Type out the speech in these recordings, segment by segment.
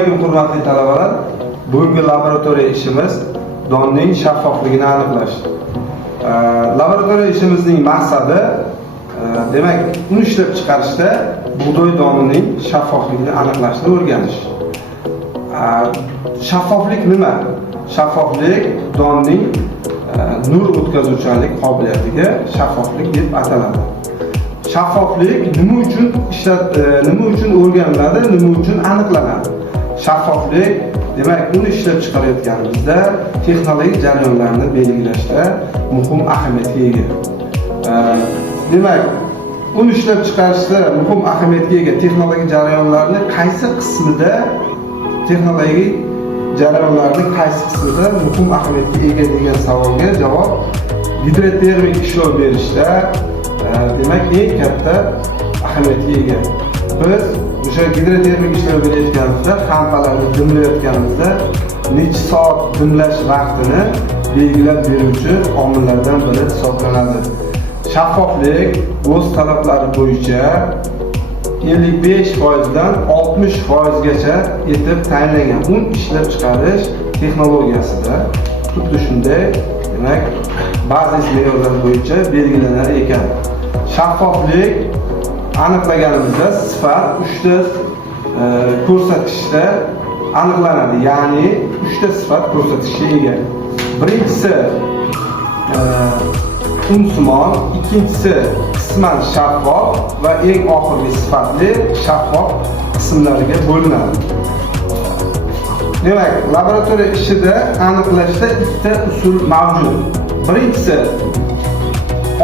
alaykum hurmatli talabalar. Bugungi laboratoriya ishimiz donning shaffofligini aniqlash. Laboratoriya ishimizning maqsadi demak, uni ishlab chiqarishda bug'doy donining shaffofligini aniqlashni o'rganish. Shaffoflik nima? Shaffoflik donning nur o'tkazuvchanlik qobiliyatiga shaffoflik deb ataladi. Shaffoflik nima uchun o'rganiladi, nima uchun aniqlanadi? Shaffoflik demak, uni ishlab chiqarayotganimizda texnologik jarayonlarni belgilashda muhim ahamiyatga ega. Demak, uni ishlab chiqarishda muhim ahamiyatga ega texnologik jarayonlarni qaysi qismida muhim ahamiyatga ega degan savolga javob gidrotermik ishlov berishda demak eng katta ahamiyatga ega. Biz o'sha gidrotermik ishlov berayotganimizda, xampalarni dimlayotganimizda necha soat dimlash vaqtini belgilab beruvchi omillardan biri hisoblanadi. Shaffoflik o'z talablari bo'yicha 55% dan 60% gacha etib tayinlangan un ishlab chiqarish texnologiyasida xuddi shunday demak bazis me'yorlar bo'yicha belgilanar ekan. Shaffoflik aniqlaganimizda sifat 3 ta ko'rsatkichda aniqlanadi, ya'ni 3 ta sifat ko'rsatkichiga ega. Birinchisi unsimon, ikkinchisi qisman shaffof va eng oxirgi sifatli shaffof qismlariga bo'linadi. Demak, laboratoriya ishida aniqlashda ikkita usul mavjud. Birinchisi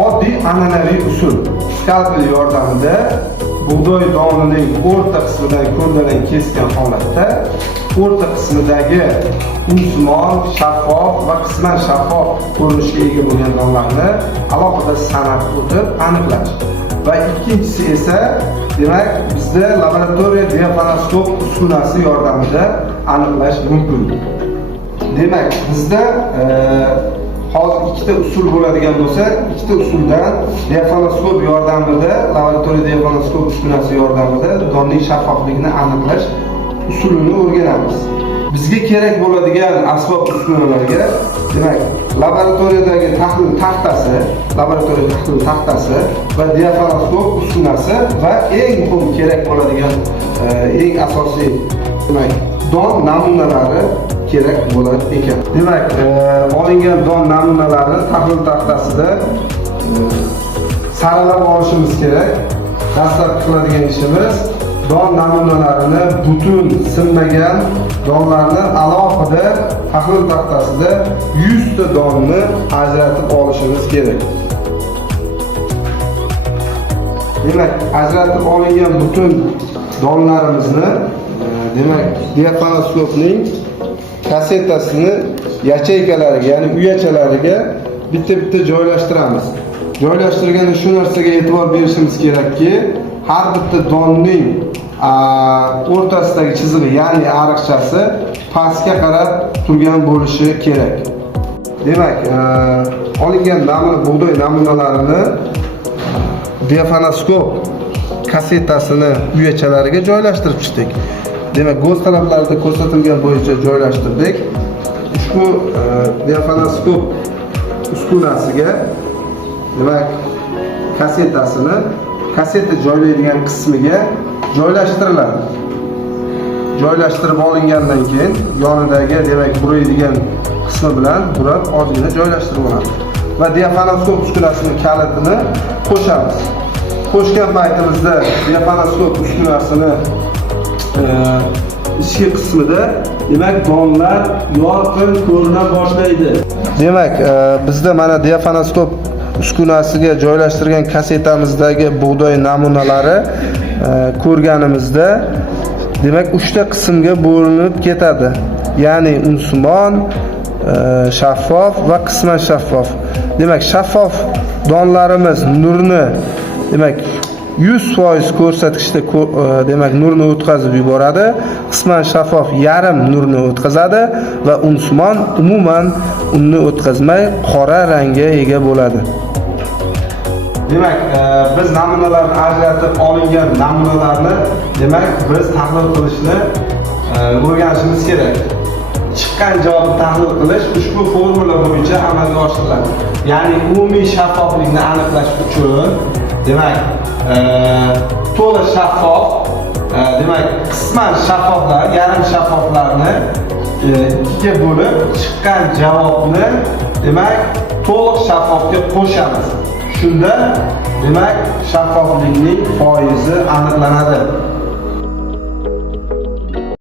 oddiy an'anaviy usul. Skalpel yordamida bug'doy donining o'rta qismidan ko'rdalang kesgan holatda o'rta qismidagi unsimon, shaffof va qisman shaffof ko'rinishga ega bo'lgan donlarni alohida sanab o'tib aniqlash. Va ikkinchisi esa demak bizda laboratoriya diafanoskop uskunasi yordamida aniqlash mumkin. Demak, bizda hozir ikkita usul bo'ladigan bo'lsa, ikkita usuldan diafanoskop yordamida, laboratoriya diafanoskop uskunasi yordamida donning shaffofligini aniqlash usulini o'rganamiz. Bizga kerak bo'ladigan asbob uskunalarga demak, laboratoriyadagi tahlil taxtasi va diafanoskop uskunasi va eng muhim kerak bo'ladigan eng asosiy demak don namunalari kerak bo'lar ekan. Demak, olingan don namunalarini tahlil taxtasida saralab olishimiz kerak. Dastlab qiladigan ishimiz don namunalarini butun sinmagan donlarni alohida tahlil taxtasida 100 ta donni ajratib olishimiz kerak. Demak, ajratib olingan butun donlarimizni demak diafanoskopning kasetasini yacheykalariga, ya'ni uyachalariga bitta joylashtiramiz. Joylashtirganda shu narsaga e'tibor berishimiz kerakki, har bitta donning o'rtasidagi chizig'i, ya'ni ariqchasi pastga qarab turgan bo'lishi kerak. Demak, olingan bug'doy namunalarini diafanoskop kasetasini uyachalariga joylashtirib chiqdik. Demak, go'z talablarida ko'rsatilgan bo'yicha joylashtirdik. Ushbu diafanoskop uskunasiga demak kaseta joylaydigan qismiga joylashtiriladi. Joylashtirib olingandan keyin yonidagi demak buraydigan qismi bilan burab ozgina joylashtirib olamiz va diafanoskop uskunasining kalitini qo'shamiz. Qo'shgan paytimizda diafanoskop uskunasini ichki qismida demak donlar yorqin ko'rina boshlaydi. Demak, bizda mana diafanoskop uskunasiga joylashtirgan kasetamizdagi bug'doy namunalari ko'rganimizda demak 3 ta qismga bo'linib ketadi. Ya'ni unsimon, shaffof va qisman shaffof. Demak, shaffof donlarimiz nurni demak 100% ko'rsatkichda demak nurni o'tkazib yuboradi. Qisman shaffof yarim nurni o'tkazadi va unsimon umuman unni o'tkazmay qora rangga ega bo'ladi. Demak, biz namunalarni ajratib olingan namunalarni demak biz tahlil qilishni o'rganishimiz kerak. Chiqqan javobni tahlil qilish ushbu formula bo'yicha amalga oshiriladi. Ya'ni umumiy shaffoflikni aniqlash uchun, demak, to'liq shaffof, demak, qisman shaffoflar, yarim shaffoflarni ikkiga bo'lib, chiqqan javobni, demak, to'liq shaffofga qo'shamiz. Shunda, demak, shaffoflikning foizi aniqlanadi.